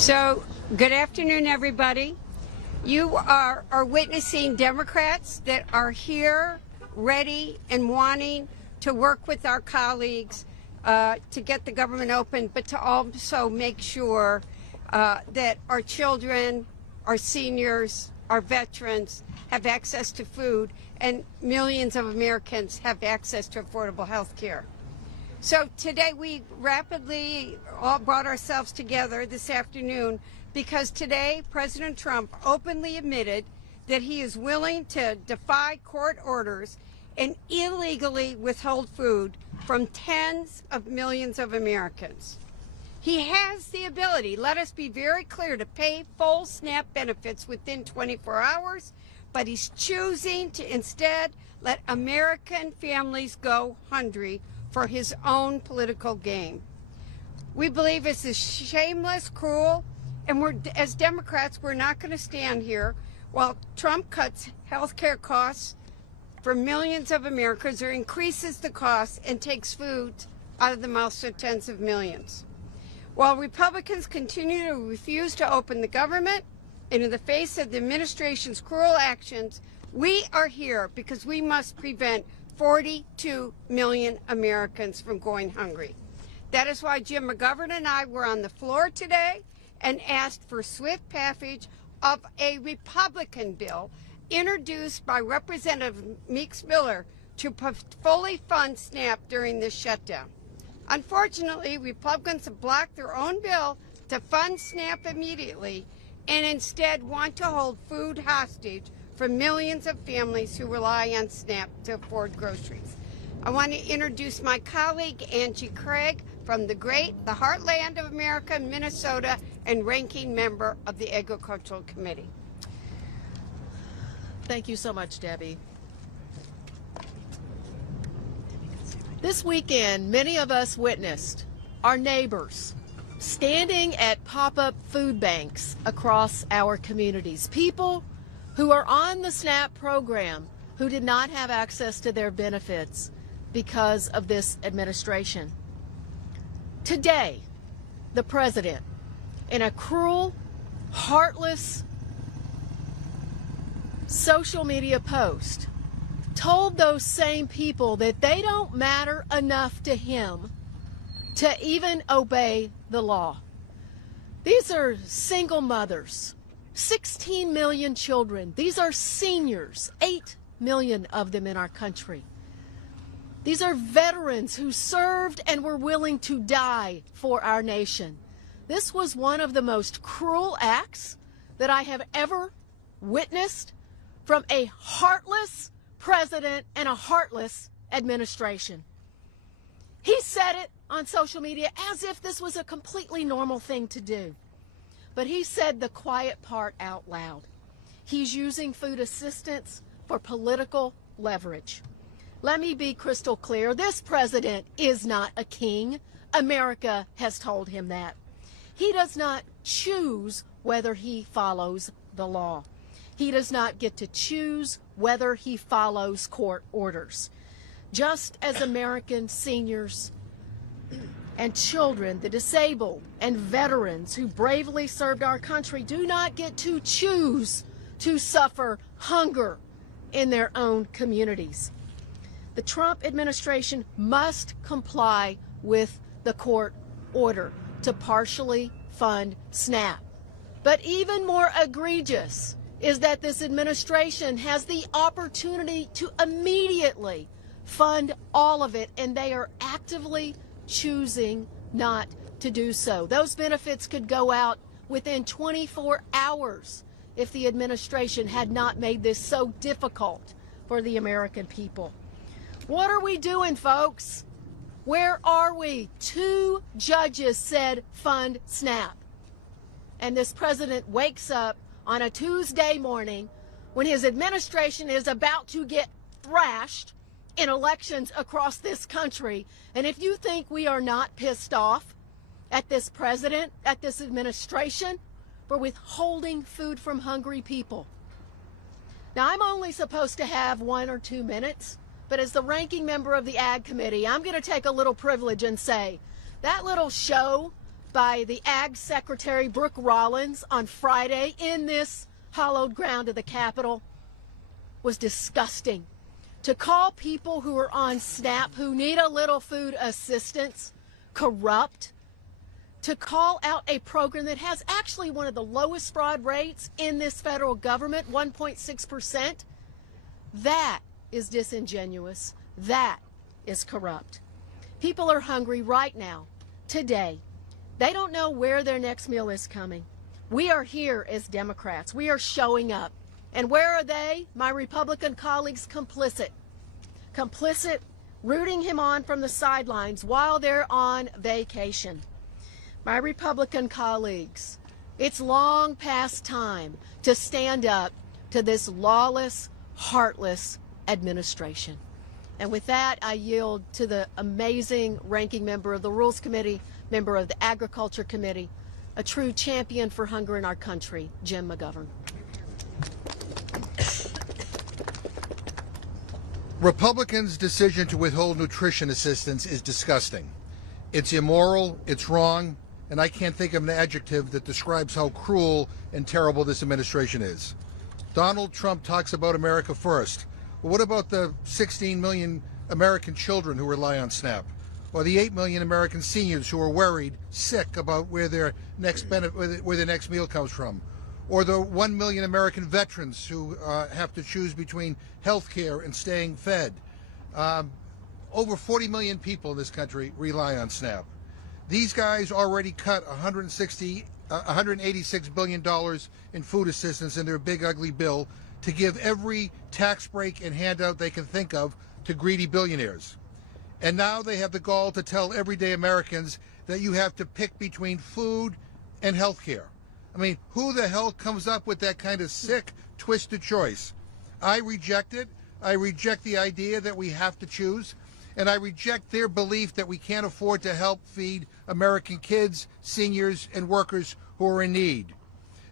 So, good afternoon, everybody. You are witnessing Democrats that are here, ready and wanting to work with our colleagues to get the government open, but to also make sure that our children, our seniors, our veterans have access to food, and millions of Americans have access to affordable health care. So today we rapidly all brought ourselves together this afternoon because today President Trump openly admitted that he is willing to defy court orders and illegally withhold food from tens of millions of Americans. He has the ability, let us be very clear, to pay full SNAP benefits within 24 hours, but he's choosing to instead let American families go hungry for his own political gain. We believe this is shameless, cruel, and as Democrats, we're not going to stand here while Trump cuts health care costs for millions of Americans or increases the costs and takes food out of the mouths of tens of millions. While Republicans continue to refuse to open the government, and in the face of the administration's cruel actions, we are here because we must prevent 42 million Americans from going hungry. That is why Jim McGovern and I were on the floor today and asked for swift passage of a Republican bill introduced by Representative Meeks Miller to fully fund SNAP during this shutdown. Unfortunately, Republicans have blocked their own bill to fund SNAP immediately and instead want to hold food hostage for millions of families who rely on SNAP to afford groceries. I want to introduce my colleague, Angie Craig, from the heartland of America, Minnesota, and ranking member of the Agricultural Committee. Thank you so much, Debbie. This weekend, many of us witnessed our neighbors standing at pop-up food banks across our communities. People who are on the SNAP program who did not have access to their benefits because of this administration. Today, the president, in a cruel, heartless social media post, told those same people that they don't matter enough to him to even obey the law. These are single mothers, 16 million children. These are seniors, 8 million of them in our country. These are veterans who served and were willing to die for our nation. This was one of the most cruel acts that I have ever witnessed from a heartless president and a heartless administration. He said it on social media as if this was a completely normal thing to do. But he said the quiet part out loud. He's using food assistance for political leverage. Let me be crystal clear. This president is not a king. America has told him that. He does not choose whether he follows the law. He does not get to choose whether he follows court orders. Just as American seniors and children, the disabled, and veterans who bravely served our country do not get to choose to suffer hunger in their own communities. The Trump administration must comply with the court order to partially fund SNAP. But even more egregious is that this administration has the opportunity to immediately fund all of it, and they are actively choosing not to do so. Those benefits could go out within 24 hours if the administration had not made this so difficult for the American people. What are we doing, folks? Where are we? 2 judges said fund SNAP. And this president wakes up on a Tuesday morning when his administration is about to get thrashed in elections across this country. And if you think we are not pissed off at this president, at this administration, for withholding food from hungry people. Now, I'm only supposed to have 1 or 2 minutes, but as the ranking member of the Ag Committee, I'm going to take a little privilege and say that little show by the Ag Secretary Brooke Rollins on Friday in this hallowed ground of the Capitol was disgusting. To call people who are on SNAP, who need a little food assistance, corrupt, to call out a program that has actually one of the lowest fraud rates in this federal government, 1.6%, that is disingenuous. That is corrupt. People are hungry right now, today. They don't know where their next meal is coming. We are here as Democrats. We are showing up. And where are they? My Republican colleagues complicit. Complicit, rooting him on from the sidelines while they're on vacation. My Republican colleagues, it's long past time to stand up to this lawless, heartless administration. And with that, I yield to the amazing ranking member of the Rules Committee, member of the Agriculture Committee, a true champion for hunger in our country, Jim McGovern. Republicans' decision to withhold nutrition assistance is disgusting. It's immoral, it's wrong, and I can't think of an adjective that describes how cruel and terrible this administration is. Donald Trump talks about America first. Well, what about the 16 million American children who rely on SNAP? Or the 8 million American seniors who are worried, sick about where their next meal comes from? Or the 1 million American veterans who have to choose between health care and staying fed. Over 40 million people in this country rely on SNAP. These guys already cut $186 billion in food assistance in their big ugly bill to give every tax break and handout they can think of to greedy billionaires. And now they have the gall to tell everyday Americans that you have to pick between food and health care. I mean, who the hell comes up with that kind of sick, twisted choice? I reject it. I reject the idea that we have to choose. And I reject their belief that we can't afford to help feed American kids, seniors, and workers who are in need.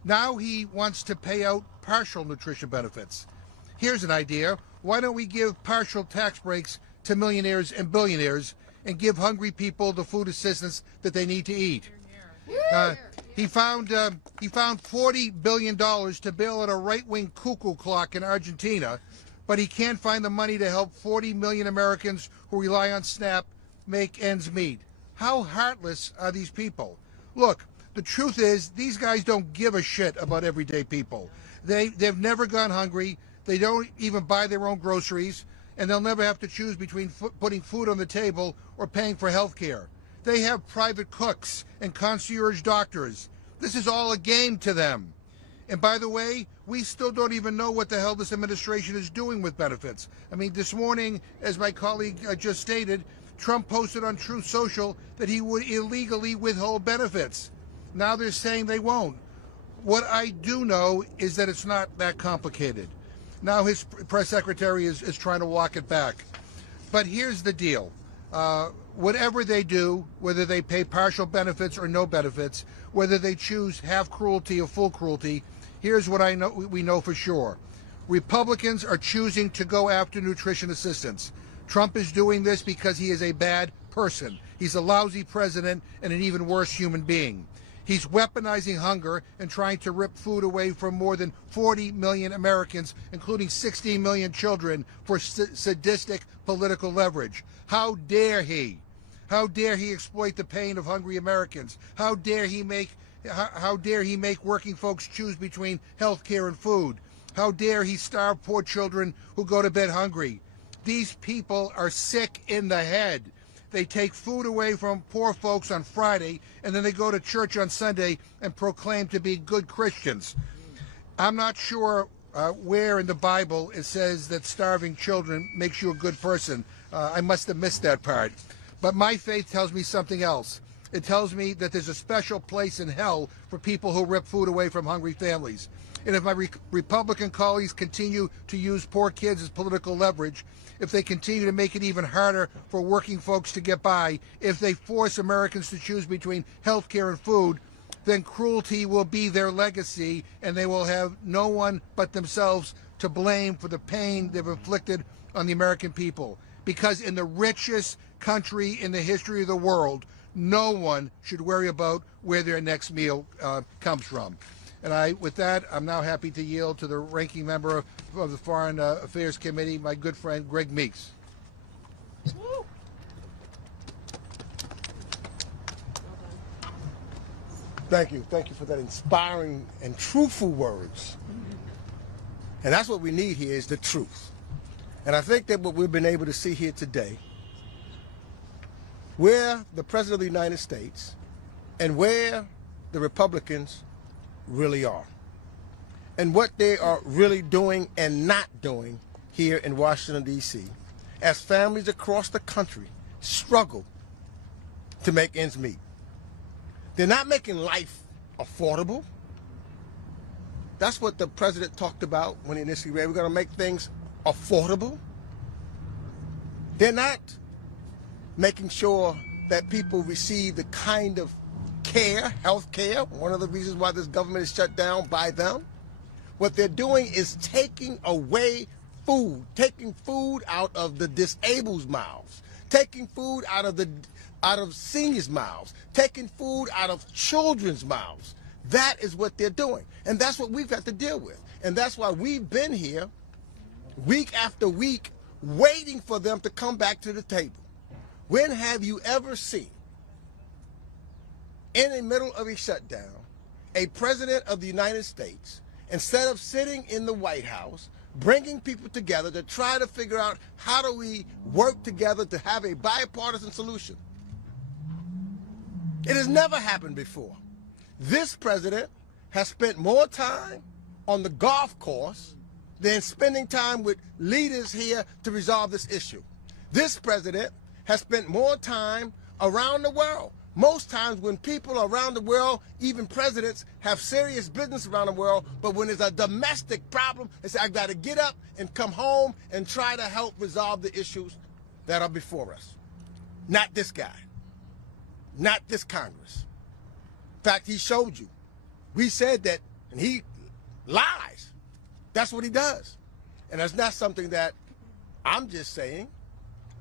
Now he wants to pay out partial nutrition benefits. Here's an idea. Why don't we give partial tax breaks to millionaires and billionaires and give hungry people the food assistance that they need to eat? He found $40 billion to bail out a right-wing cuckoo clock in Argentina, but he can't find the money to help 40 million Americans who rely on SNAP make ends meet. How heartless are these people? Look, the truth is these guys don't give a shit about everyday people. They've never gone hungry. They don't even buy their own groceries, and they'll never have to choose between putting food on the table or paying for health care. They have private cooks and concierge doctors. This is all a game to them. And by the way, we still don't even know what the hell this administration is doing with benefits. I mean, this morning, as my colleague just stated, Trump posted on Truth Social that he would illegally withhold benefits. Now they're saying they won't. What I do know is that it's not that complicated. Now his press secretary is trying to walk it back. But here's the deal. Whatever they do, whether they pay partial benefits or no benefits, whether they choose half cruelty or full cruelty, here's what we know for sure. Republicans are choosing to go after nutrition assistance. Trump is doing this because he is a bad person. He's a lousy president and an even worse human being. He's weaponizing hunger and trying to rip food away from more than 40 million Americans, including 16 million children, for sadistic political leverage. How dare he? How dare he exploit the pain of hungry Americans? How dare he make working folks choose between health care and food? How dare he starve poor children who go to bed hungry? These people are sick in the head. They take food away from poor folks on Friday, and then they go to church on Sunday and proclaim to be good Christians. I'm not sure where in the Bible it says that starving children makes you a good person. I must have missed that part. But my faith tells me something else. It tells me that there's a special place in hell for people who rip food away from hungry families. And if my Republican colleagues continue to use poor kids as political leverage, if they continue to make it even harder for working folks to get by, if they force Americans to choose between health care and food, then cruelty will be their legacy, and they will have no one but themselves to blame for the pain they've inflicted on the American people. Because in the richest country in the history of the world, no one should worry about where their next meal comes from. And with that, I'm now happy to yield to the ranking member of the Foreign Affairs Committee, my good friend Greg Meeks. Thank you. Thank you for that inspiring and truthful words. And that's what we need here is the truth. And I think that what we've been able to see here today, where the President of the United States and where the Republicans really are, and what they are really doing and not doing here in Washington, D.C., as families across the country struggle to make ends meet. They're not making life affordable. That's what the president talked about when he initially read. We're going to make things affordable. They're not making sure that people receive the kind of care, health care, one of the reasons why this government is shut down by them. What they're doing is taking away food, taking food out of the disabled's mouths, taking food out of seniors' mouths, taking food out of children's mouths. That is what they're doing. And that's what we've got to deal with. And that's why we've been here week after week waiting for them to come back to the table. When have you ever seen, in the middle of a shutdown, a president of the United States, instead of sitting in the White House, bringing people together to try to figure out how do we work together to have a bipartisan solution? It has never happened before. This president has spent more time on the golf course than spending time with leaders here to resolve this issue. This president has spent more time around the world. Most times when people around the world, even presidents, have serious business around the world, but when there's a domestic problem, they say, I've got to get up and come home and try to help resolve the issues that are before us. Not this guy. Not this Congress. In fact, he showed you. We said that, and he lies. That's what he does. And that's not something that I'm just saying.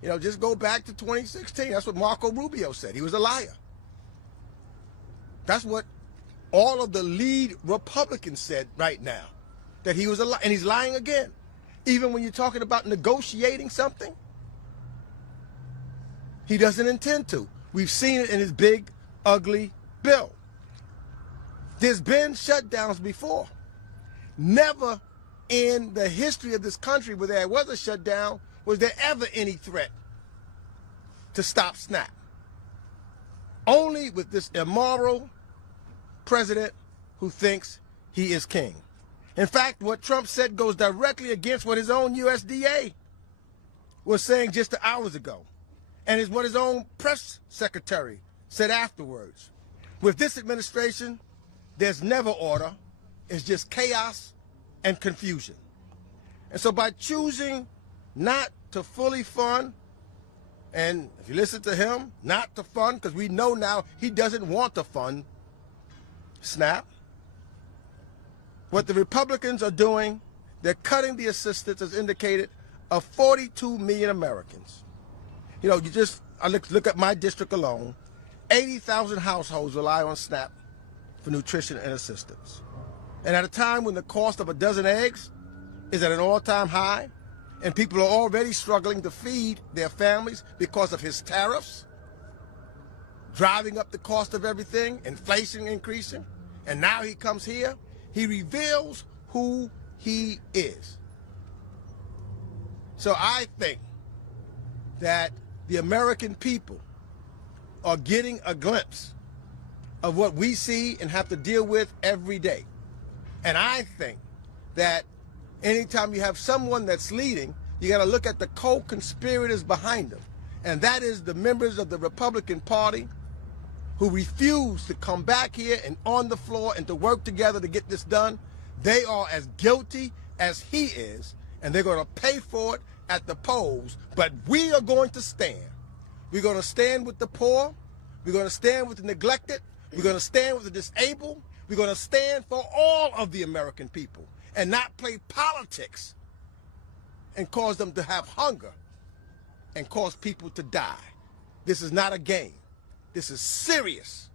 You know, just go back to 2016. That's what Marco Rubio said. He was a liar. That's what all of the lead Republicans said right now, that he was a liar. And he's lying again. Even when you're talking about negotiating something, he doesn't intend to. We've seen it in his big, ugly bill. There's been shutdowns before. Never in the history of this country where there was a shutdown was there ever any threat to stop SNAP. Only with this immoral president who thinks he is king. In fact, what Trump said goes directly against what his own USDA was saying just hours ago. And is what his own press secretary said afterwards. With this administration, there's never order. It's just chaos and confusion. And so by choosing not to fully fund, and if you listen to him, not to fund, because we know now he doesn't want to fund SNAP, what the Republicans are doing, they're cutting the assistance, as indicated, of 42 million Americans. You know, I look at my district alone, 80,000 households rely on SNAP for nutrition and assistance. And at a time when the cost of a dozen eggs is at an all-time high, and people are already struggling to feed their families because of his tariffs, driving up the cost of everything, inflation increasing, and now he comes here, he reveals who he is. So I think that the American people are getting a glimpse of what we see and have to deal with every day. And I think that anytime you have someone that's leading, you got to look at the co-conspirators behind them. And that is the members of the Republican Party who refuse to come back here and on the floor and to work together to get this done. They are as guilty as he is, and they're going to pay for it at the polls. But we are going to stand. We're going to stand with the poor. We're going to stand with the neglected. We're going to stand with the disabled. We're going to stand for all of the American people and not play politics and cause them to have hunger and cause people to die. This is not a game. This is serious.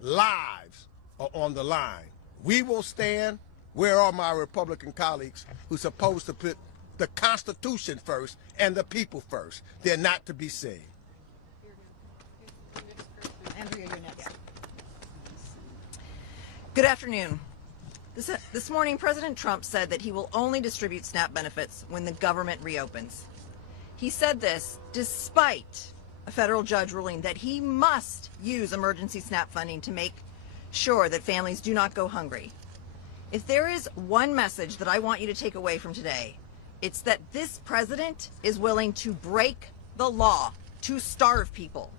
Lives are on the line. We will stand. Where are my Republican colleagues who's supposed to put the Constitution first and the people first? They're not to be seen. Andrea, you're next. Good afternoon. This morning, President Trump said that he will only distribute SNAP benefits when the government reopens. He said this despite a federal judge ruling that he must use emergency SNAP funding to make sure that families do not go hungry. If there is one message that I want you to take away from today, it's that this president is willing to break the law to starve people.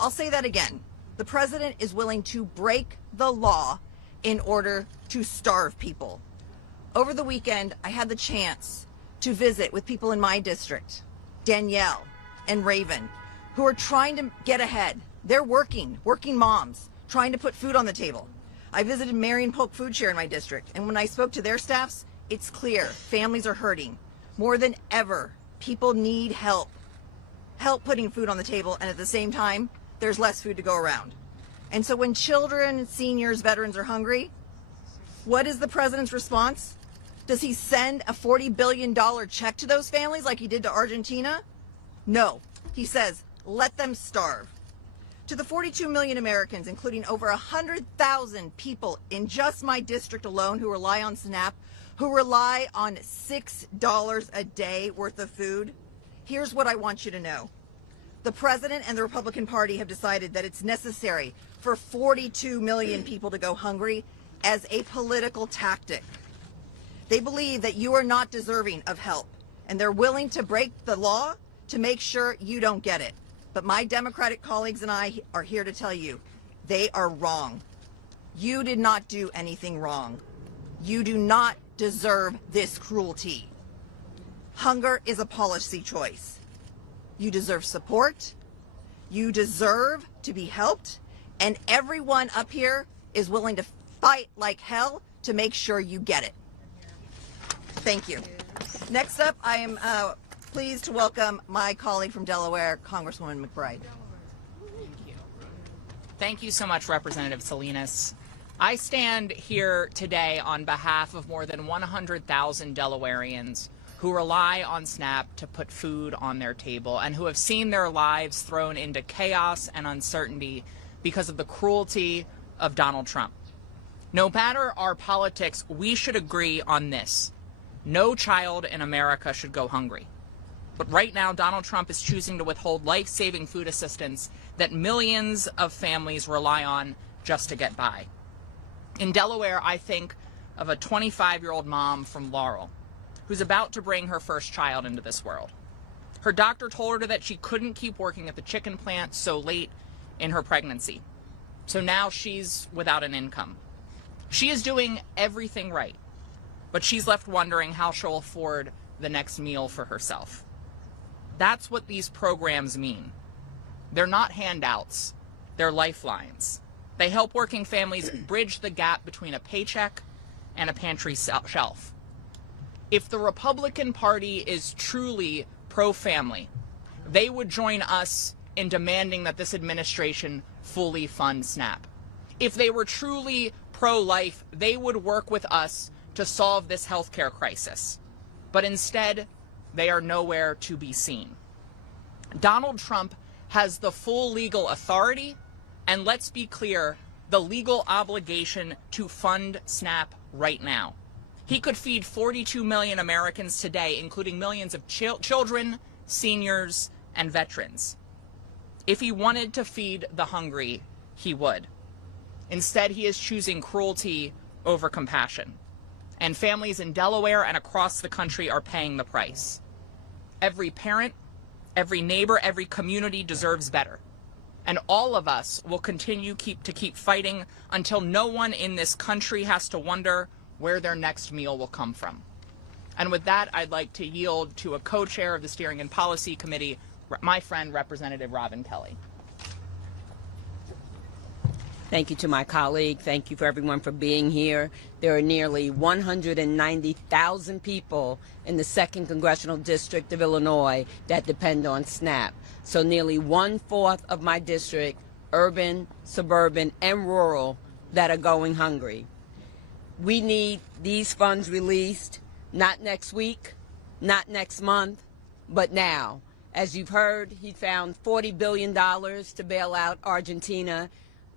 I'll say that again. The president is willing to break the law in order to starve people. Over the weekend, I had the chance to visit with people in my district, Danielle and Raven, who are trying to get ahead. They're working moms, trying to put food on the table. I visited Marion Polk Food Share in my district, and when I spoke to their staffs, it's clear families are hurting. More than ever, people need help putting food on the table, and at the same time, there's less food to go around. And so when children, seniors, veterans are hungry, what is the president's response? Does he send a $40 billion check to those families like he did to Argentina? No. He says, let them starve. To the 42 million Americans, including over 100,000 people in just my district alone who rely on SNAP, who rely on $6 a day worth of food, here's what I want you to know. The president and the Republican Party have decided that it's necessary for 42 million people to go hungry as a political tactic. They believe that you are not deserving of help, and they're willing to break the law to make sure you don't get it. But my Democratic colleagues and I are here to tell you, they are wrong. You did not do anything wrong. You do not deserve this cruelty. Hunger is a policy choice. You deserve support. You deserve to be helped. And everyone up here is willing to fight like hell to make sure you get it. Thank you. Next up, I am pleased to welcome my colleague from Delaware, Congresswoman McBride. Thank you so much, Representative Salinas. I stand here today on behalf of more than 100,000 Delawareans who rely on SNAP to put food on their table and who have seen their lives thrown into chaos and uncertainty because of the cruelty of Donald Trump. No matter our politics, we should agree on this. No child in America should go hungry. But right now, Donald Trump is choosing to withhold life-saving food assistance that millions of families rely on just to get by. In Delaware, I think of a 25-year-old mom from Laurel who's about to bring her first child into this world. Her doctor told her that she couldn't keep working at the chicken plant so late in her pregnancy. So now she's without an income. She is doing everything right, but she's left wondering how she'll afford the next meal for herself. That's what these programs mean. They're not handouts, they're lifelines. They help working families bridge the gap between a paycheck and a pantry shelf. If the Republican Party is truly pro-family, they would join us in demanding that this administration fully fund SNAP. If they were truly pro-life, they would work with us to solve this healthcare crisis. But instead, they are nowhere to be seen. Donald Trump has the full legal authority, and let's be clear, the legal obligation to fund SNAP right now. He could feed 42 million Americans today, including millions of children, seniors, and veterans. If he wanted to feed the hungry, he would. Instead, he is choosing cruelty over compassion. And families in Delaware and across the country are paying the price. Every parent, every neighbor, every community deserves better. And all of us will continue to keep fighting until no one in this country has to wonder where their next meal will come from. And with that, I'd like to yield to a co-chair of the Steering and Policy Committee, my friend, Representative Robin Kelly. Thank you to my colleague. Thank you for everyone for being here. There are nearly 190,000 people in the 2nd Congressional District of Illinois that depend on SNAP. So nearly 1/4 of my district urban, suburban, and rural, that are going hungry. We need these funds released, not next week, not next month, but now. As you've heard, he found $40 billion to bail out Argentina,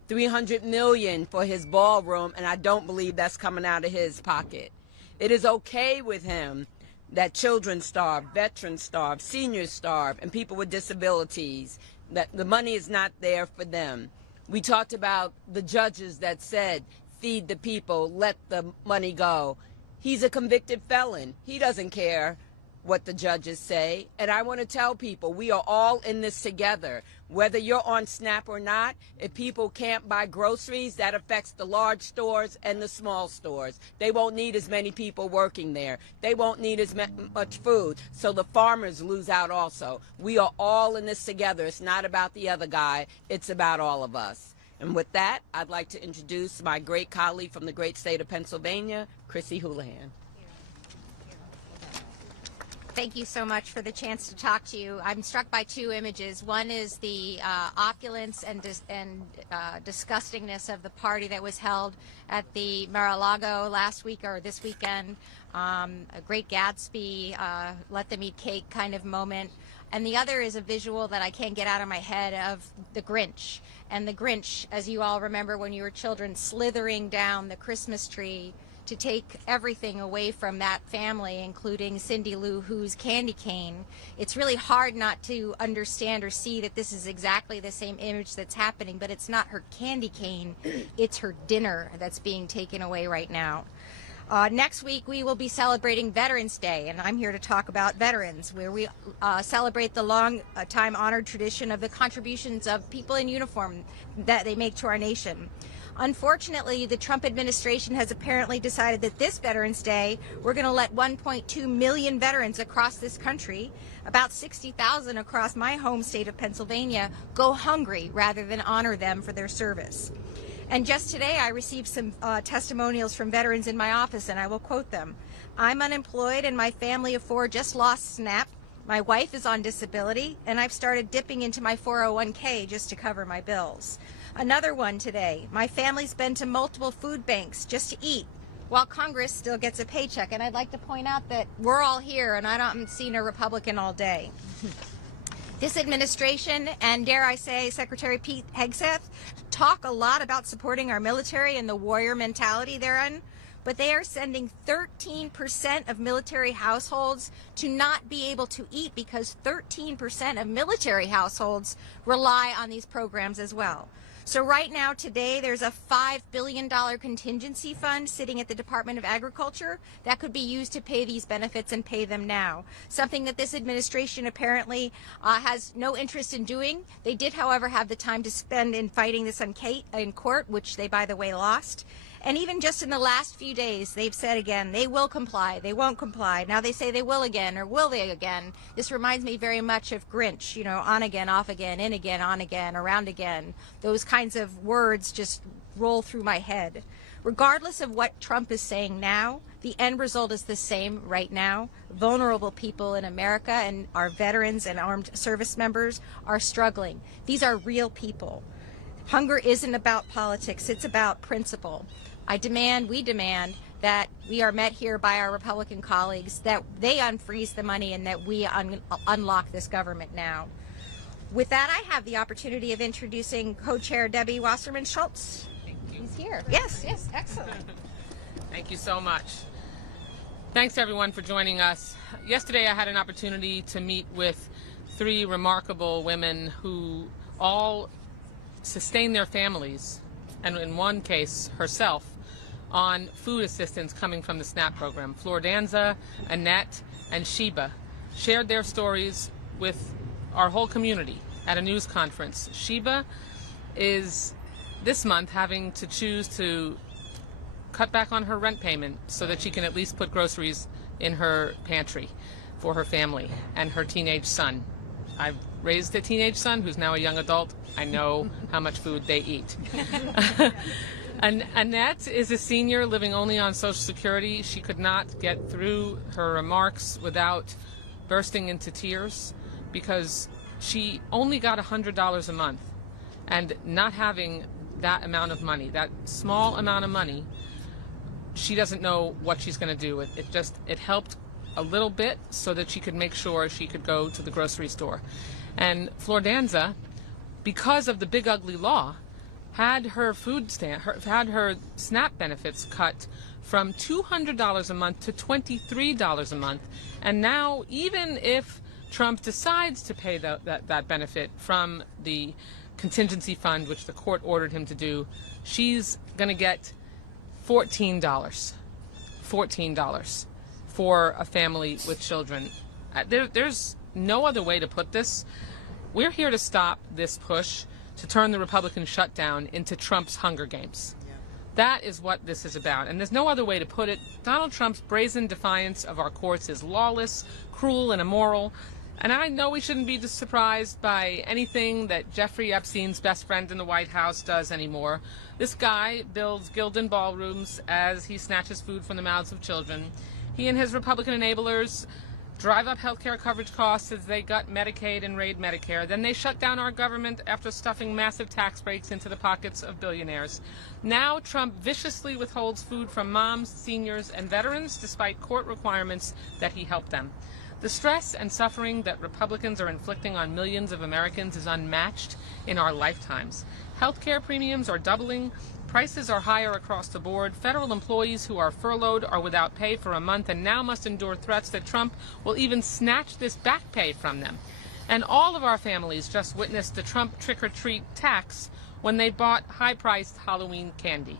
$300 million for his ballroom, and I don't believe that's coming out of his pocket. It is okay with him that children starve, veterans starve, seniors starve, and people with disabilities, that the money is not there for them. We talked about the judges that said, feed the people, let the money go. He's a convicted felon. He doesn't care what the judges say. And I want to tell people, we are all in this together. Whether you're on SNAP or not, if people can't buy groceries, that affects the large stores and the small stores. They won't need as many people working there. They won't need as much food. So the farmers lose out also. We are all in this together. It's not about the other guy. It's about all of us. And with that, I'd like to introduce my great colleague from the great state of Pennsylvania, Chrissy Houlihan. Thank you so much for the chance to talk to you. I'm struck by two images. One is the opulence and disgustingness of the party that was held at the Mar-a-Lago last week or this weekend. A Great Gatsby, let them eat cake kind of moment. And the other is a visual that I can't get out of my head of the Grinch. And the Grinch, as you all remember when you were children, slithering down the Christmas tree to take everything away from that family, including Cindy Lou Who's candy cane. It's really hard not to understand or see that this is exactly the same image that's happening, but it's not her candy cane, it's her dinner that's being taken away right now. Next week we will be celebrating Veterans Day, and I'm here to talk about veterans, where we celebrate the long time honored tradition of the contributions of people in uniform that they make to our nation. Unfortunately, the Trump administration has apparently decided that this Veterans Day, we're going to let 1.2 million veterans across this country, about 60,000 across my home state of Pennsylvania, go hungry rather than honor them for their service. And just today I received some testimonials from veterans in my office, and I will quote them. I'm unemployed and my family of four just lost SNAP. My wife is on disability, and I've started dipping into my 401k just to cover my bills. Another one today. My family's been to multiple food banks just to eat, while Congress still gets a paycheck. And I'd like to point out that we're all here, and I haven't seen a Republican all day. This administration, and dare I say Secretary Pete Hegseth, talk a lot about supporting our military and the warrior mentality they're in, but they are sending 13% of military households to not be able to eat because 13% of military households rely on these programs as well. So right now, today, there's a $5 billion contingency fund sitting at the Department of Agriculture that could be used to pay these benefits and pay them now. Something that this administration apparently has no interest in doing. They did, however, have the time to spend in fighting this in court, which they, by the way, lost. And even just in the last few days, they've said again, they will comply, they won't comply. Now they say they will again, or will they again? This reminds me very much of Grinch, you know, on again, off again, in again, on again, around again. Those kinds of words just roll through my head. Regardless of what Trump is saying now, the end result is the same right now. Vulnerable people in America and our veterans and armed service members are struggling. These are real people. Hunger isn't about politics, it's about principle. We demand that we are met here by our Republican colleagues, that they unfreeze the money and that we unlock this government now. With that, I have the opportunity of introducing co-chair Debbie Wasserman Schultz. Thank you. He's here. Yes, excellent. Thank you so much. Thanks everyone for joining us. Yesterday I had an opportunity to meet with three remarkable women who all sustained their families, and in one case herself, on food assistance coming from the SNAP program. Floordanza, Annette, and Sheba shared their stories with our whole community at a news conference. Sheba is this month having to choose to cut back on her rent payment so that she can at least put groceries in her pantry for her family and her teenage son. I've raised a teenage son who's now a young adult. I know how much food they eat. And Annette is a senior living only on Social Security. She could not get through her remarks without bursting into tears because she only got $100 a month. And not having that amount of money, that small amount of money, she doesn't know what she's going to do. It helped a little bit so that she could make sure she could go to the grocery store. And Flordanza, because of the big ugly law, had her had her SNAP benefits cut from $200 a month to $23 a month. And now, even if Trump decides to pay that benefit from the contingency fund, which the court ordered him to do, she's going to get $14 for a family with children. There's no other way to put this. We're here to stop this push to turn the Republican shutdown into Trump's Hunger Games. That is what this is about, and there's no other way to put it. Donald Trump's brazen defiance of our courts is lawless, cruel, and immoral. And I know we shouldn't be surprised by anything that Jeffrey Epstein's best friend in the White House does anymore. This guy builds Gildan ballrooms as he snatches food from the mouths of children. He and his Republican enablers drive up health care coverage costs as they gut Medicaid and raid Medicare. Then they shut down our government after stuffing massive tax breaks into the pockets of billionaires. Now Trump viciously withholds food from moms, seniors, and veterans despite court requirements that he help them. The stress and suffering that Republicans are inflicting on millions of Americans is unmatched in our lifetimes. Healthcare premiums are doubling, prices are higher across the board, federal employees who are furloughed are without pay for a month and now must endure threats that Trump will even snatch this back pay from them. And all of our families just witnessed the Trump trick-or-treat tax when they bought high-priced Halloween candy.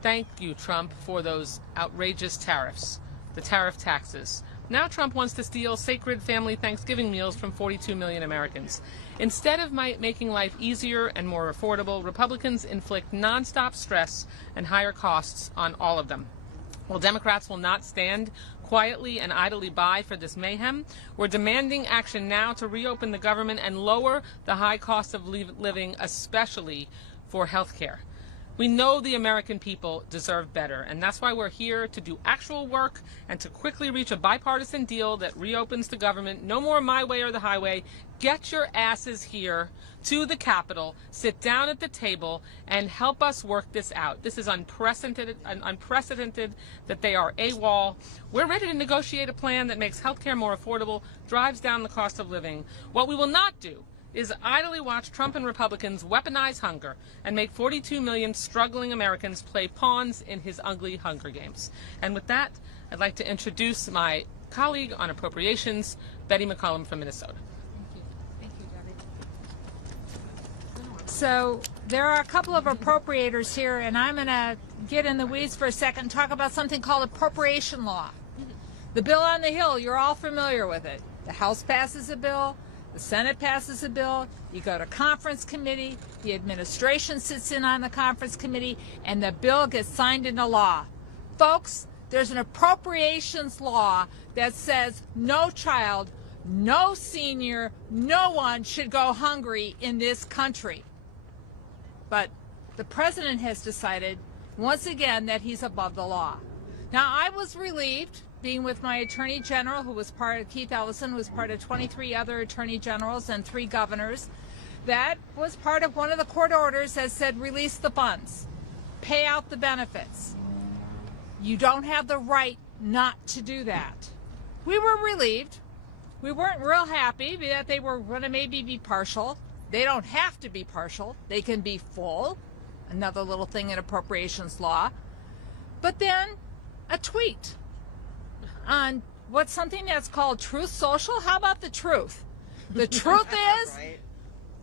Thank you, Trump, for those outrageous tariffs, the tariff taxes. Now Trump wants to steal sacred family Thanksgiving meals from 42 million Americans. Instead of making life easier and more affordable, Republicans inflict nonstop stress and higher costs on all of them. Well, Democrats will not stand quietly and idly by for this mayhem. We're demanding action now to reopen the government and lower the high cost of living, especially for health care. We know the American people deserve better, and that's why we're here to do actual work and to quickly reach a bipartisan deal that reopens the government. No more my way or the highway. Get your asses here to the Capitol, sit down at the table, and help us work this out. This is unprecedented that they are AWOL. We're ready to negotiate a plan that makes healthcare more affordable, drives down the cost of living. What we will not do is idly watch Trump and Republicans weaponize hunger and make 42 million struggling Americans play pawns in his ugly Hunger Games. And with that, I'd like to introduce my colleague on appropriations, Betty McCollum from Minnesota. Thank you, Debbie. So there are a couple of appropriators here, and I'm going to get in the weeds for a second and talk about something called appropriation law. The bill on the Hill, you're all familiar with it. The House passes a bill. The Senate passes a bill, you go to conference committee, the administration sits in on the conference committee, and the bill gets signed into law. Folks, there's an appropriations law that says no child, no senior, no one should go hungry in this country. But the president has decided, once again, that he's above the law. Now, I was relieved being with my Attorney General, who was part of, Keith Ellison, who was part of 23 other Attorney Generals and 3 governors. That was part of one of the court orders that said release the funds, pay out the benefits. You don't have the right not to do that. We were relieved. We weren't real happy that they were going to maybe be partial. They don't have to be partial. They can be full. Another little thing in appropriations law. But then a tweet on what's something that's called Truth Social. How about the truth? The truth is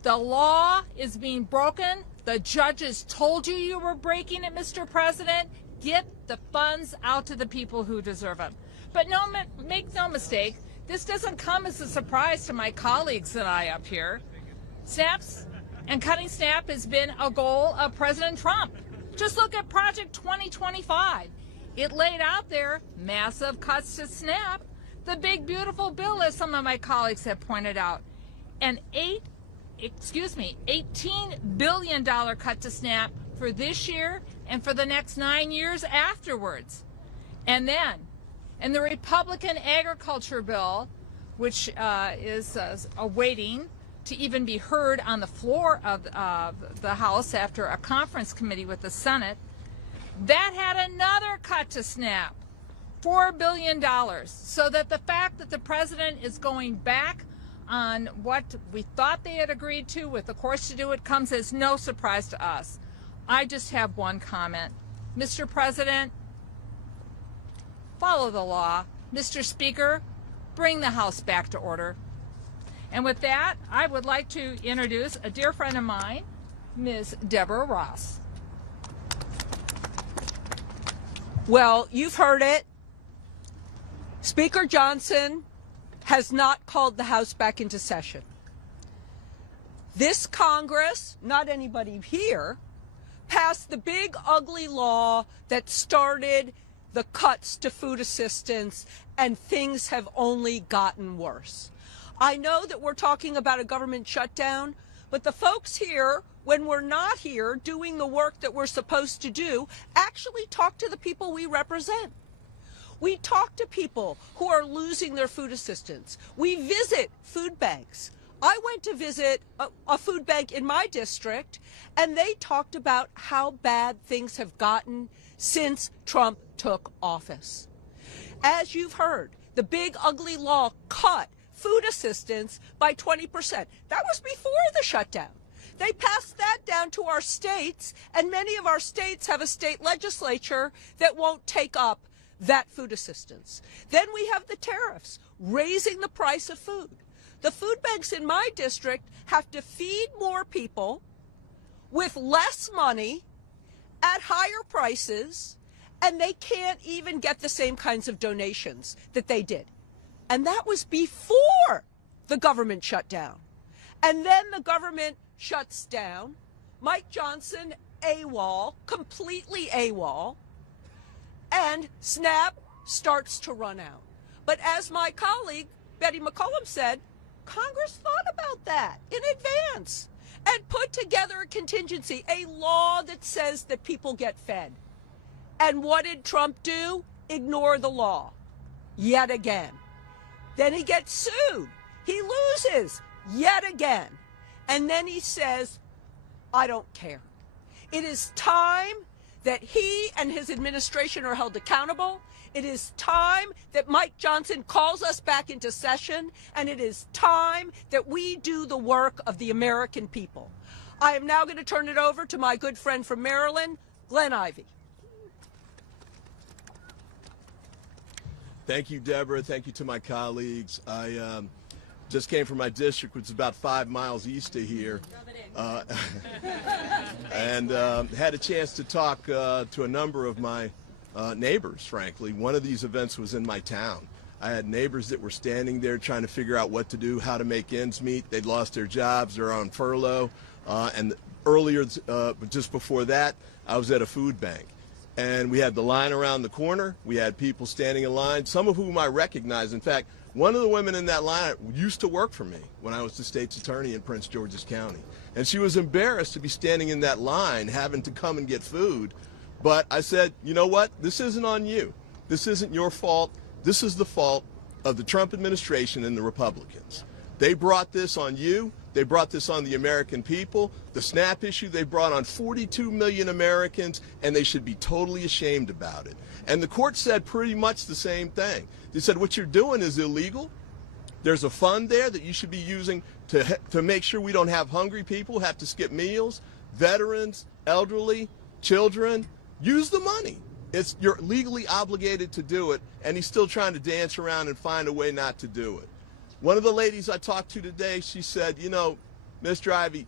the law is being broken. The judges told you you were breaking it, Mr. President. Get the funds out to the people who deserve them. But make no mistake, this doesn't come as a surprise to my colleagues and I up here. SNAPs and cutting SNAP has been a goal of President Trump. Just look at Project 2025. It laid out there massive cuts to SNAP, the big beautiful bill, as some of my colleagues have pointed out, an $18 billion cut to SNAP for this year and for the next 9 years afterwards. And then, in the Republican agriculture bill, which is awaiting to even be heard on the floor of the House after a conference committee with the Senate. That had another cut to SNAP, $4 billion. So that the fact that the president is going back on what we thought they had agreed to with the course to do it comes as no surprise to us. I just have one comment. Mr. President, follow the law. Mr. Speaker, bring the House back to order. And with that, I would like to introduce a dear friend of mine, Ms. Deborah Ross. Well, you've heard it. Speaker Johnson has not called the House back into session. This Congress, not anybody here, passed the big ugly law that started the cuts to food assistance, and things have only gotten worse. I know that we're talking about a government shutdown, but the folks here, when we're not here doing the work that we're supposed to do, actually talk to the people we represent. We talk to people who are losing their food assistance. We visit food banks. I went to visit a food bank in my district, and they talked about how bad things have gotten since Trump took office. As you've heard, the big ugly law cut food assistance by 20%. That was before the shutdown. They passed that down to our states, and many of our states have a state legislature that won't take up that food assistance. Then we have the tariffs, raising the price of food. The food banks in my district have to feed more people with less money at higher prices, and they can't even get the same kinds of donations that they did. And that was before the government shut down. And then the government shuts down. Mike Johnson, AWOL, completely AWOL, and SNAP starts to run out. But as my colleague, Betty McCollum, said, Congress thought about that in advance and put together a contingency, a law that says that people get fed. And what did Trump do? Ignore the law yet again. Then he gets sued. He loses yet again. And then he says, I don't care. It is time that he and his administration are held accountable. It is time that Mike Johnson calls us back into session, and it is time that we do the work of the American people. I am now going to turn it over to my good friend from Maryland, Glenn Ivey. Thank you, Deborah. Thank you to my colleagues. I just came from my district, which is about 5 miles east of here, and had a chance to talk to a number of my neighbors, frankly. One of these events was in my town. I had neighbors that were standing there trying to figure out what to do, how to make ends meet. They'd lost their jobs, they're on furlough, and earlier, just before that, I was at a food bank. And we had the line around the corner. We had people standing in line, some of whom I recognized. In fact, one of the women in that line used to work for me when I was the state's attorney in Prince George's County. And she was embarrassed to be standing in that line, having to come and get food. But I said, you know what? This isn't on you. This isn't your fault. This is the fault of the Trump administration and the Republicans. They brought this on you. They brought this on the American people. The SNAP issue they brought on 42 million Americans, and they should be totally ashamed about it. And the court said pretty much the same thing. They said what you're doing is illegal. There's a fund there that you should be using to make sure we don't have hungry people who have to skip meals, veterans, elderly, children. Use the money. You're legally obligated to do it, and he's still trying to dance around and find a way not to do it. One of the ladies I talked to today, she said, you know, Mr. Ivey,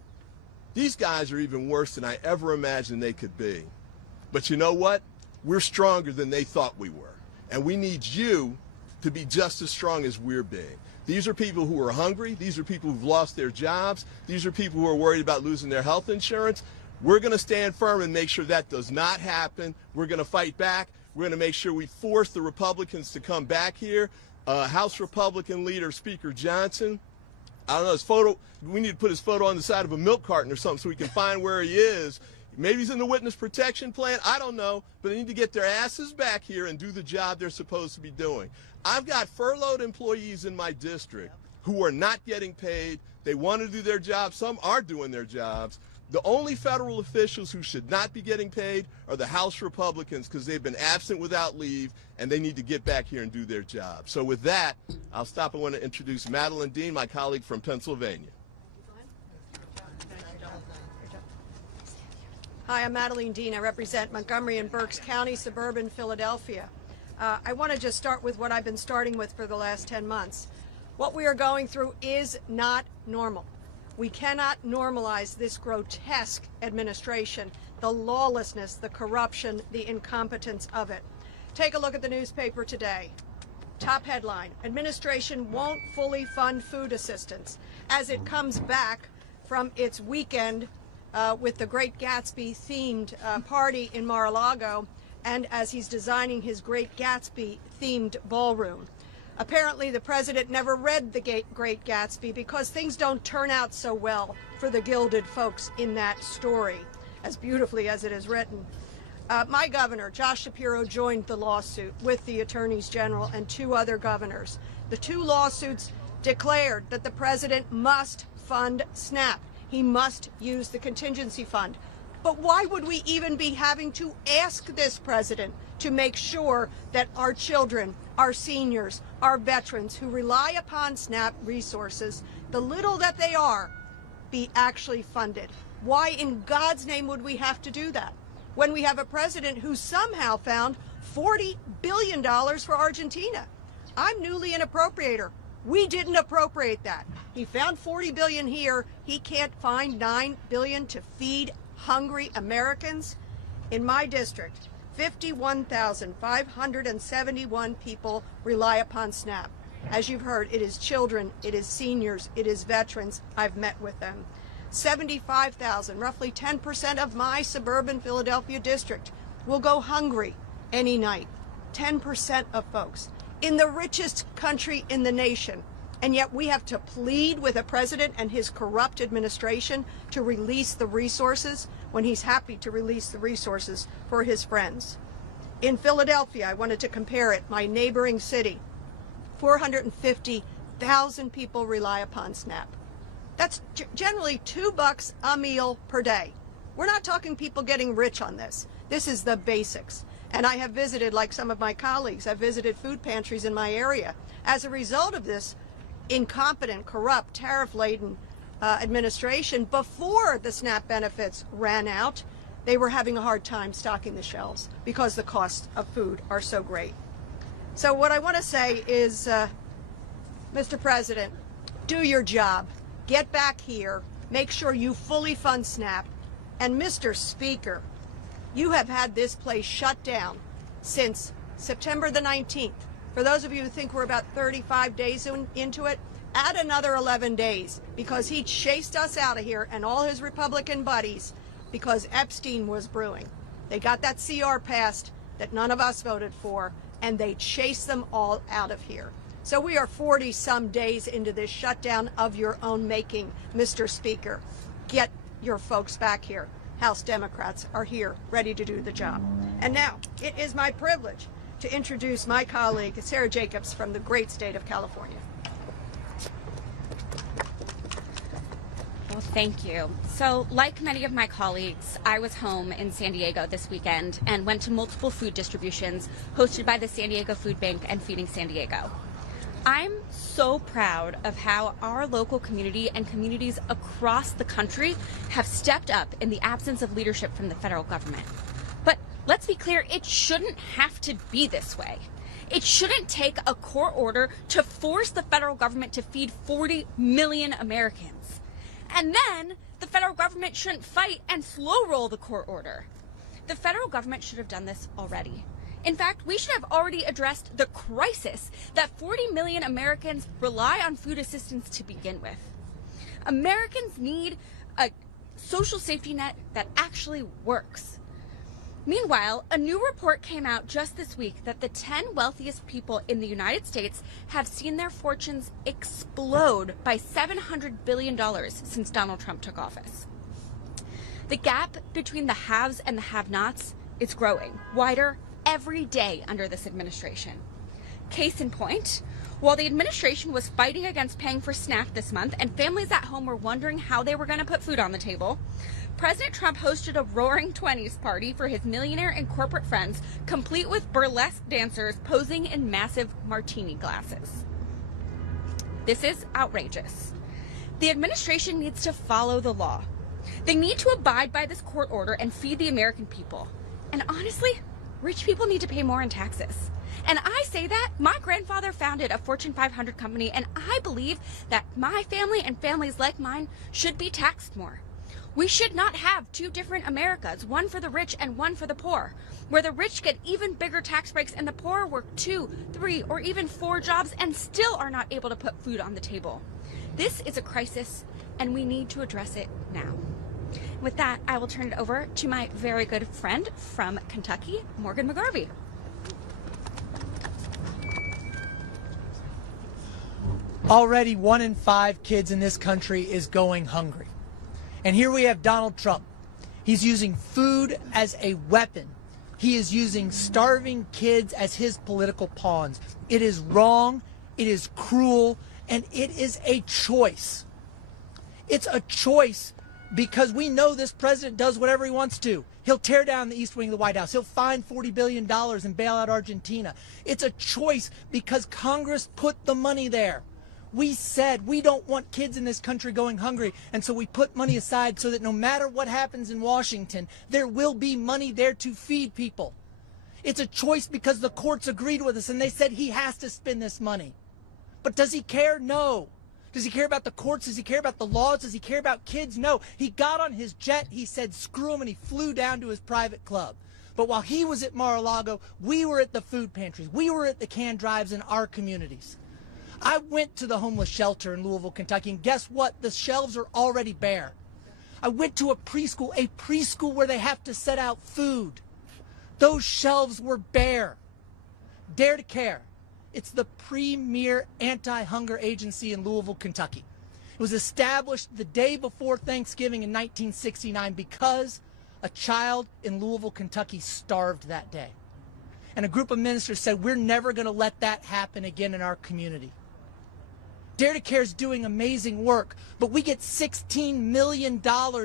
these guys are even worse than I ever imagined they could be. But you know what? We're stronger than they thought we were. And we need you to be just as strong as we're being. These are people who are hungry. These are people who've lost their jobs. These are people who are worried about losing their health insurance. We're going to stand firm and make sure that does not happen. We're going to fight back. We're going to make sure we force the Republicans to come back here. House Republican leader Speaker Johnson, I don't know, his photo, we need to put his photo on the side of a milk carton or something so we can find where he is. Maybe he's in the witness protection plan. I don't know, but they need to get their asses back here and do the job they're supposed to be doing. I've got furloughed employees in my district who are not getting paid. They want to do their jobs. Some are doing their jobs. The only federal officials who should not be getting paid are the House Republicans, because they've been absent without leave, and they need to get back here and do their job. So with that, I'll stop. I want to introduce Madeline Dean, my colleague from Pennsylvania. Hi, I'm Madeline Dean. I represent Montgomery and Berks County, suburban Philadelphia. I want to just start with what I've been starting with for the last 10 months. What we are going through is not normal. We cannot normalize this grotesque administration, the lawlessness, the corruption, the incompetence of it. Take a look at the newspaper today. Top headline: administration won't fully fund food assistance as it comes back from its weekend with the Great Gatsby themed party in Mar-a-Lago, and as he's designing his Great Gatsby themed ballroom. Apparently the president never read the Great Gatsby, because things don't turn out so well for the gilded folks in that story, as beautifully as it is written. My governor, Josh Shapiro, joined the lawsuit with the attorneys general and 2 other governors. The 2 lawsuits declared that the president must fund SNAP. He must use the contingency fund. But why would we even be having to ask this president to make sure that our children, our seniors, our veterans who rely upon SNAP resources, the little that they are, be actually funded? Why in God's name would we have to do that when we have a president who somehow found $40 billion for Argentina? I'm newly an appropriator. We didn't appropriate that. He found $40 billion here. He can't find $9 billion to feed hungry Americans. In my district, 51,571 people rely upon SNAP. As you've heard, it is children, it is seniors, it is veterans. I've met with them. 75,000, roughly 10% of my suburban Philadelphia district, will go hungry any night. 10% of folks in the richest country in the nation. And yet we have to plead with a president and his corrupt administration to release the resources when he's happy to release the resources for his friends. In Philadelphia, I wanted to compare it, my neighboring city, 450,000 people rely upon SNAP. That's generally $2 a meal per day. We're not talking people getting rich on this. This is the basics. And I have visited, like some of my colleagues, I've visited food pantries in my area. As a result of this incompetent, corrupt, tariff-laden administration, before the SNAP benefits ran out, they were having a hard time stocking the shelves because the costs of food are so great. So what I want to say is, Mr. President, do your job. Get back here. Make sure you fully fund SNAP. And Mr. Speaker, you have had this place shut down since September the 19th. For those of you who think we're about 35 days into it, add another 11 days, because he chased us out of here and all his Republican buddies because Epstein was brewing. They got that CR passed that none of us voted for, and they chased them all out of here. So we are 40-some days into this shutdown of your own making, Mr. Speaker. Get your folks back here. House Democrats are here, ready to do the job. And now, it is my privilege to introduce my colleague, Sarah Jacobs, from the great state of California. Well, thank you. So, like many of my colleagues, I was home in San Diego this weekend and went to multiple food distributions hosted by the San Diego Food Bank and Feeding San Diego. I'm so proud of how our local community and communities across the country have stepped up in the absence of leadership from the federal government. But let's be clear, it shouldn't have to be this way. It shouldn't take a court order to force the federal government to feed 40 million Americans. And then the federal government shouldn't fight and slow roll the court order. The federal government should have done this already. In fact, we should have already addressed the crisis that 40 million Americans rely on food assistance to begin with. Americans need a social safety net that actually works. Meanwhile, a new report came out just this week that the 10 wealthiest people in the United States have seen their fortunes explode by $700 billion since Donald Trump took office. The gap between the haves and the have-nots is growing wider every day under this administration. Case in point, while the administration was fighting against paying for SNAP this month and families at home were wondering how they were going to put food on the table, President Trump hosted a roaring 20s party for his millionaire and corporate friends, complete with burlesque dancers posing in massive martini glasses. This is outrageous. The administration needs to follow the law. They need to abide by this court order and feed the American people. And honestly, rich people need to pay more in taxes. And I say that my grandfather founded a Fortune 500 company, and I believe that my family and families like mine should be taxed more. We should not have two different Americas, one for the rich and one for the poor, where the rich get even bigger tax breaks and the poor work 2, 3, or even 4 jobs and still are not able to put food on the table. This is a crisis, and we need to address it now. With that, I will turn it over to my very good friend from Kentucky, Morgan McGarvey. Already 1 in 5 kids in this country is going hungry. And here we have Donald Trump. He's using food as a weapon. He is using starving kids as his political pawns. It is wrong, it is cruel, and it is a choice. It's a choice because we know this president does whatever he wants to. He'll tear down the East Wing of the White House. He'll find $40 billion and bail out Argentina. It's a choice because Congress put the money there. We said we don't want kids in this country going hungry, and so we put money aside so that no matter what happens in Washington, there will be money there to feed people. It's a choice because the courts agreed with us, and they said he has to spend this money. But does he care? No. Does he care about the courts? Does he care about the laws? Does he care about kids? No. He got on his jet, he said screw him, and he flew down to his private club. But while he was at Mar-a-Lago, we were at the food pantries. We were at the can drives in our communities. I went to the homeless shelter in Louisville, Kentucky, and guess what? The shelves are already bare. I went to a preschool where they have to set out food. Those shelves were bare. Dare to Care. It's the premier anti-hunger agency in Louisville, Kentucky. It was established the day before Thanksgiving in 1969 because a child in Louisville, Kentucky starved that day. And a group of ministers said, we're never going to let that happen again in our community. Dare to Care is doing amazing work, but we get $16 million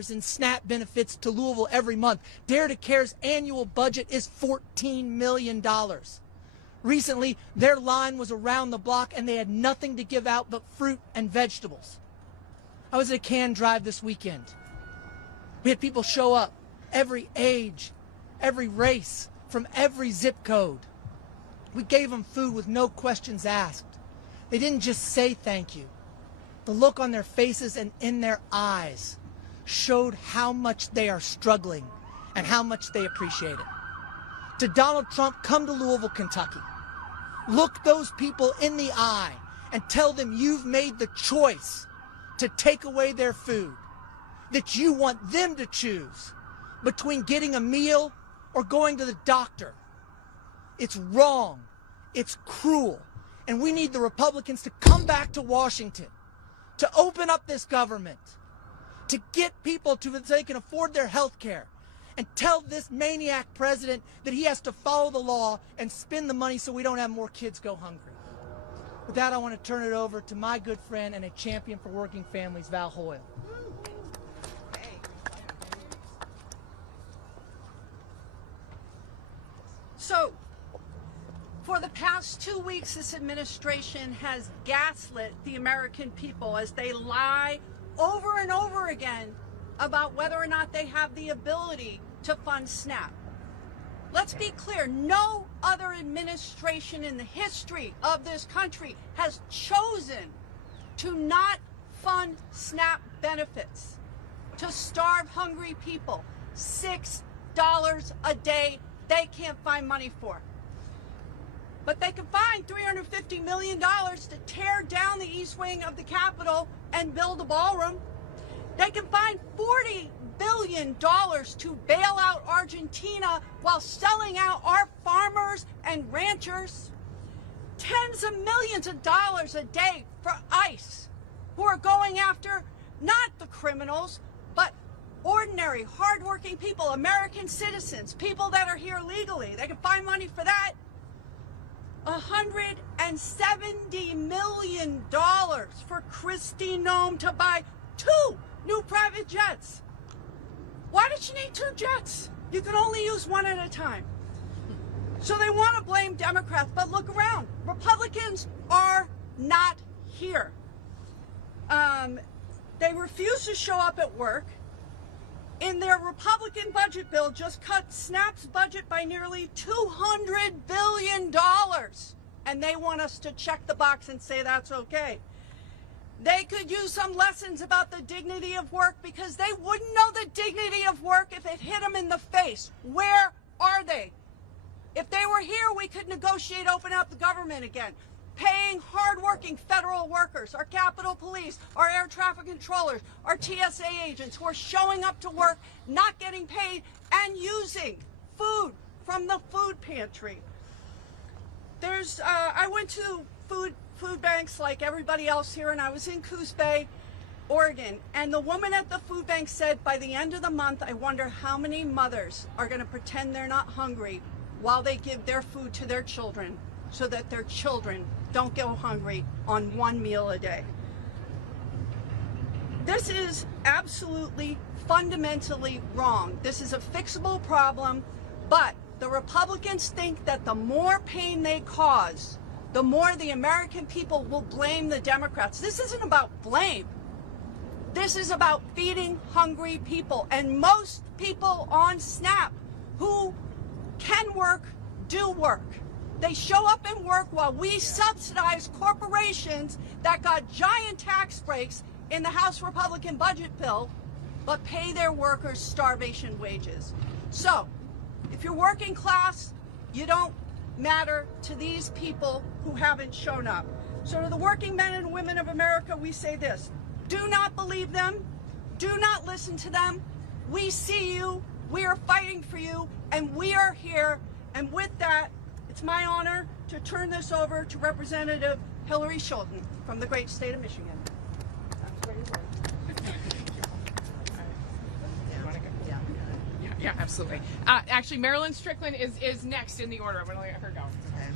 in SNAP benefits to Louisville every month. Dare to Care's annual budget is $14 million. Recently, their line was around the block and they had nothing to give out but fruit and vegetables. I was at a can drive this weekend. We had people show up, every age, every race, from every zip code. We gave them food with no questions asked. They didn't just say thank you. The look on their faces and in their eyes showed how much they are struggling and how much they appreciate it. To Donald Trump, come to Louisville, Kentucky. Look those people in the eye and tell them you've made the choice to take away their food, that you want them to choose between getting a meal or going to the doctor. It's wrong. It's cruel. And we need the Republicans to come back to Washington, to open up this government, to get people to so they can afford their health care, and tell this maniac president that he has to follow the law and spend the money so we don't have more kids go hungry. With that, I want to turn it over to my good friend and a champion for working families, Val Hoyle. So, for the past 2 weeks, this administration has gaslit the American people as they lie over and over again about whether or not they have the ability to fund SNAP. Let's be clear, no other administration in the history of this country has chosen to not fund SNAP benefits to starve hungry people. $6 a day they can't find money for. But they can find $350 million to tear down the East Wing of the Capitol and build a ballroom. They can find $40 billion to bail out Argentina while selling out our farmers and ranchers. Tens of millions of dollars a day for ICE, who are going after not the criminals, but ordinary, hardworking people, American citizens, people that are here legally. They can find money for that. $150 $70 million for Kristi Noem to buy 2 new private jets. Why did she need 2 jets? You can only use one at a time. So they want to blame Democrats, but look around. Republicans are not here. They refuse to show up at work. In their Republican budget bill, just cut SNAP's budget by nearly $200 billion. And they want us to check the box and say that's okay. They could use some lessons about the dignity of work, because they wouldn't know the dignity of work if it hit them in the face. Where are they? If they were here, we could negotiate opening up the government again, paying hardworking federal workers, our Capitol Police, our air traffic controllers, our TSA agents who are showing up to work, not getting paid, and using food from the food pantry. I went to food banks like everybody else here, and I was in Coos Bay, Oregon, and the woman at the food bank said, by the end of the month, I wonder how many mothers are going to pretend they're not hungry while they give their food to their children, so that their children don't go hungry on 1 meal a day. This is absolutely, fundamentally wrong. This is a fixable problem, but the Republicans think that the more pain they cause, the more the American people will blame the Democrats. This isn't about blame. This is about feeding hungry people. And most people on SNAP who can work, do work. They show up and work while we subsidize corporations that got giant tax breaks in the House Republican budget bill, but pay their workers starvation wages. So, if you're working class, you don't matter to these people who haven't shown up. So to the working men and women of America, we say this: do not believe them, do not listen to them. We see you, we are fighting for you, and we are here. And with that, it's my honor to turn this over to Representative Hillary Schulten from the great state of Michigan. Yeah, absolutely. Actually, Marilyn Strickland is next in the order. I'm going to let her go. Okay.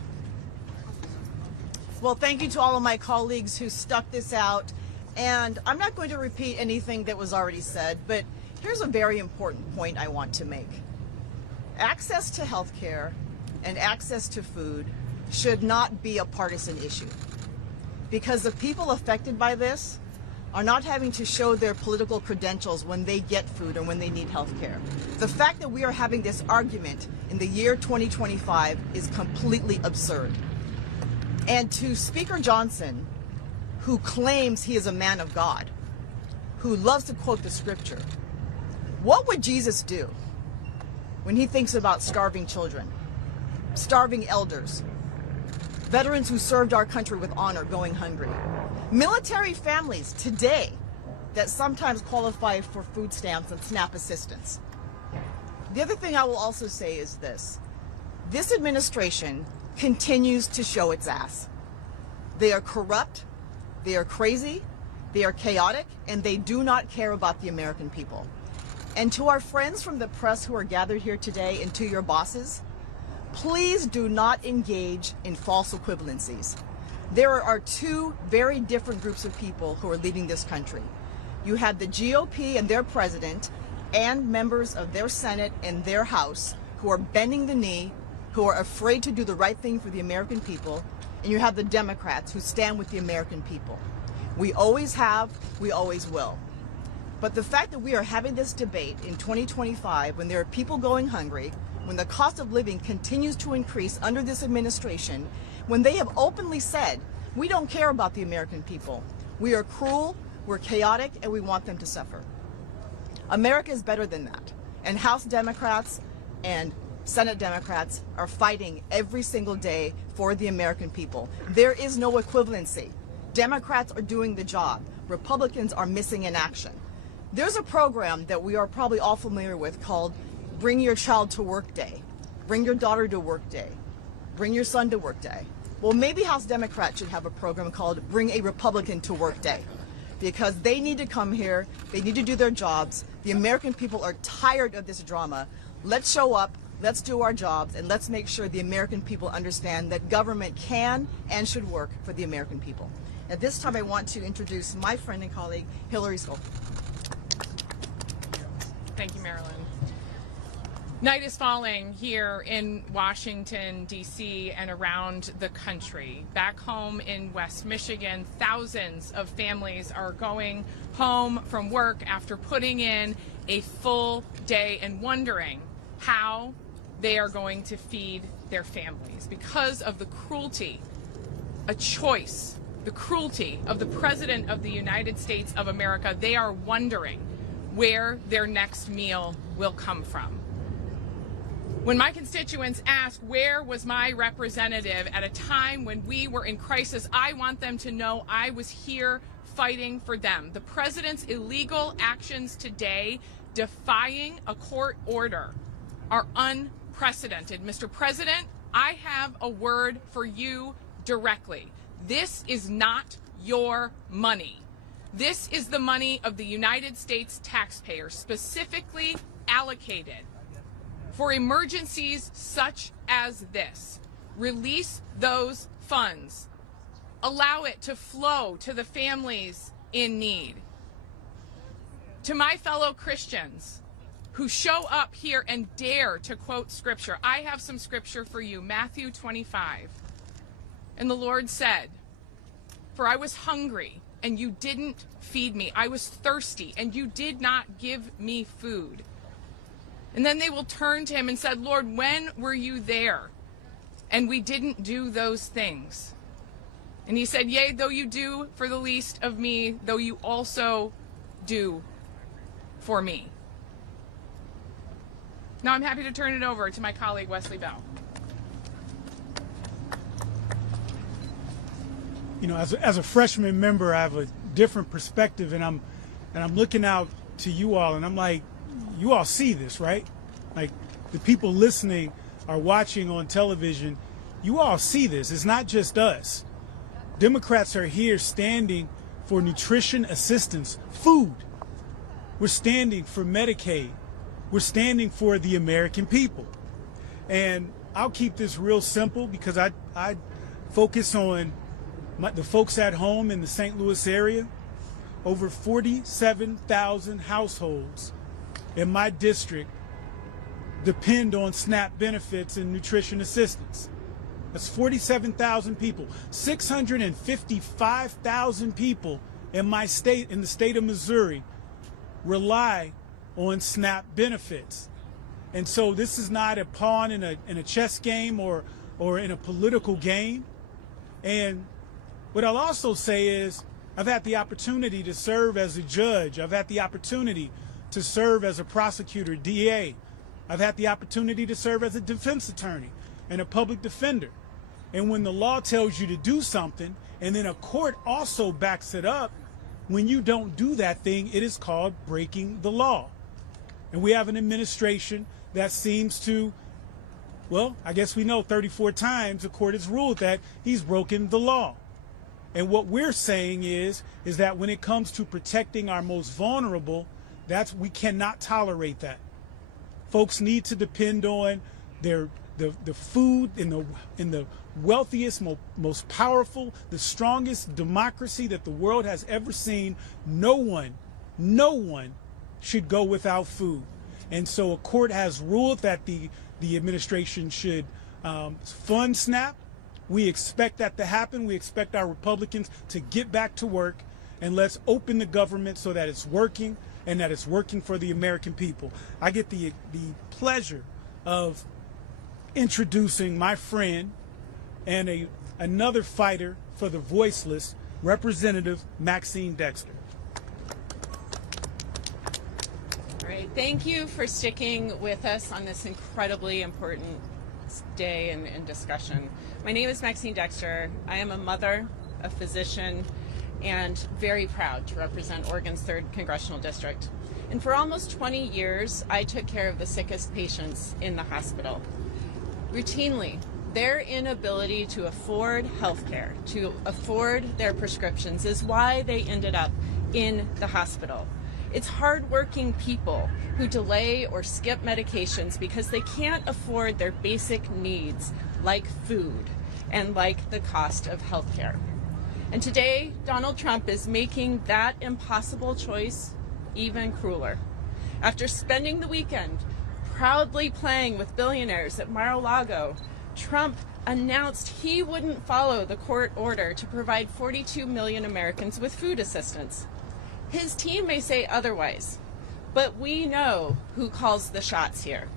Well, thank you to all of my colleagues who stuck this out. And I'm not going to repeat anything that was already said, but here's a very important point I want to make. Access to health care and access to food should not be a partisan issue, because the people affected by this are not having to show their political credentials when they get food and when they need health care. The fact that we are having this argument in the year 2025 is completely absurd. And to Speaker Johnson, who claims he is a man of God, who loves to quote the scripture, what would Jesus do when he thinks about starving children, starving elders, veterans who served our country with honor going hungry, military families today that sometimes qualify for food stamps and SNAP assistance? The other thing I will also say is this: this administration continues to show its ass. They are corrupt, they are crazy, they are chaotic, and they do not care about the American people. And to our friends from the press who are gathered here today, and to your bosses, please do not engage in false equivalencies. There are 2 very different groups of people who are leading this country. You have the GOP and their president and members of their Senate and their House who are bending the knee, who are afraid to do the right thing for the American people, and you have the Democrats who stand with the American people. We always have, we always will. But the fact that we are having this debate in 2025, when there are people going hungry, when the cost of living continues to increase under this administration, when they have openly said, we don't care about the American people, we are cruel, we're chaotic, and we want them to suffer. America is better than that. And House Democrats and Senate Democrats are fighting every single day for the American people. There is no equivalency. Democrats are doing the job. Republicans are missing in action. There's a program that we are probably all familiar with called Bring Your Child to Work Day. Bring your daughter to work day. Bring your son to work day. Well, maybe House Democrats should have a program called Bring a Republican to Work Day, because they need to come here, they need to do their jobs. The American people are tired of this drama. Let's show up, let's do our jobs, and let's make sure the American people understand that government can and should work for the American people. At this time, I want to introduce my friend and colleague, Hillary Skoll. Thank you, Marilyn. Night is falling here in Washington, D.C. and around the country. Back home in West Michigan, thousands of families are going home from work after putting in a full day and wondering how they are going to feed their families because of the cruelty, a choice, the cruelty of the President of the United States of America. They are wondering where their next meal will come from. When my constituents ask, where was my representative at a time when we were in crisis, I want them to know I was here fighting for them. The president's illegal actions today, defying a court order, are unprecedented. Mr. President, I have a word for you directly. This is not your money. This is the money of the United States taxpayer, specifically allocated for emergencies such as this. Release those funds. Allow it to flow to the families in need. To my fellow Christians who show up here and dare to quote scripture, I have some scripture for you, Matthew 25. And the Lord said, "For I was hungry, and you didn't feed me. I was thirsty, and you did not give me food." And then they will turn to him and said, "Lord, when were you there? And we didn't do those things." And he said, "Yea, though you do for the least of me, though you also do for me." Now I'm happy to turn it over to my colleague, Wesley Bell. You know, as a freshman member, I have a different perspective, and I'm looking out to you all, and I'm like, you all see this, right? Like, the people listening are watching on television. You all see this. It's not just us. Democrats are here standing for nutrition assistance, food. We're standing for Medicaid. We're standing for the American people. And I'll keep this real simple because I focus on the folks at home in the St. Louis area. Over 47,000 households in my district depend on SNAP benefits and nutrition assistance. That's 47,000 people. 655,000 people in my state, in the state of Missouri, rely on SNAP benefits. And so this is not a pawn in a chess game or in a political game. And what I'll also say is I've had the opportunity to serve as a judge. I've had the opportunity to serve as a prosecutor, DA. I've had the opportunity to serve as a defense attorney and a public defender. And when the law tells you to do something and then a court also backs it up, when you don't do that thing, it is called breaking the law. And we have an administration that seems to, well, I guess we know 34 times the court has ruled that he's broken the law. And what we're saying is that when it comes to protecting our most vulnerable, we cannot tolerate that. Folks need to depend on the food in the wealthiest, most powerful, the strongest democracy that the world has ever seen. No one should go without food. And so a court has ruled that the administration should fund SNAP. We expect that to happen. We expect our Republicans to get back to work, and let's open the government so that it's working and that it's working for the American people. I get the pleasure of introducing my friend and another fighter for the voiceless, Representative Maxine Dexter. All right, thank you for sticking with us on this incredibly important day and discussion. My name is Maxine Dexter. I am a mother, a physician, and very proud to represent Oregon's 3rd Congressional District. And for almost 20 years, I took care of the sickest patients in the hospital. Routinely, their inability to afford health care, to afford their prescriptions, is why they ended up in the hospital. It's hardworking people who delay or skip medications because they can't afford their basic needs like food and like the cost of health care. And today, Donald Trump is making that impossible choice even crueler. After spending the weekend proudly playing with billionaires at Mar-a-Lago, Trump announced he wouldn't follow the court order to provide 42 million Americans with food assistance. His team may say otherwise, but we know who calls the shots here.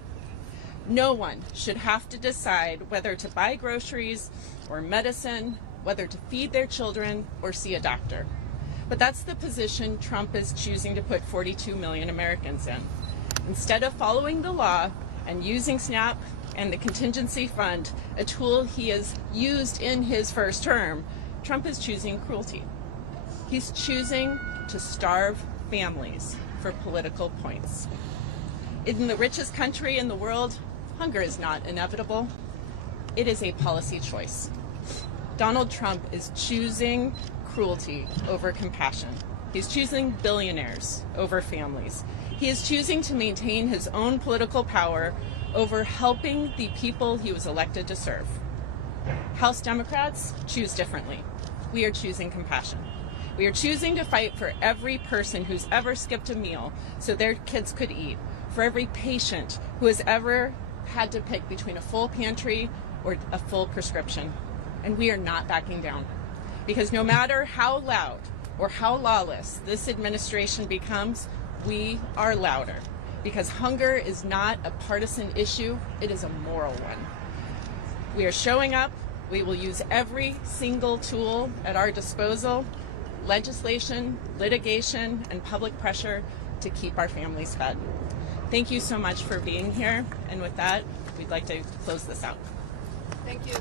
No one should have to decide whether to buy groceries or medicine, whether to feed their children or see a doctor. But that's the position Trump is choosing to put 42 million Americans in. Instead of following the law and using SNAP and the contingency fund, a tool he has used in his first term, Trump is choosing cruelty. He's choosing to starve families for political points. In the richest country in the world, hunger is not inevitable. It is a policy choice. Donald Trump is choosing cruelty over compassion. He's choosing billionaires over families. He is choosing to maintain his own political power over helping the people he was elected to serve. House Democrats choose differently. We are choosing compassion. We are choosing to fight for every person who's ever skipped a meal so their kids could eat, for every patient who has ever had to pick between a full pantry or a full prescription. And we are not backing down. Because no matter how loud or how lawless this administration becomes, we are louder. Because hunger is not a partisan issue, it is a moral one. We are showing up. We will use every single tool at our disposal, legislation, litigation, and public pressure to keep our families fed. Thank you so much for being here. And with that, we'd like to close this out. Thank you.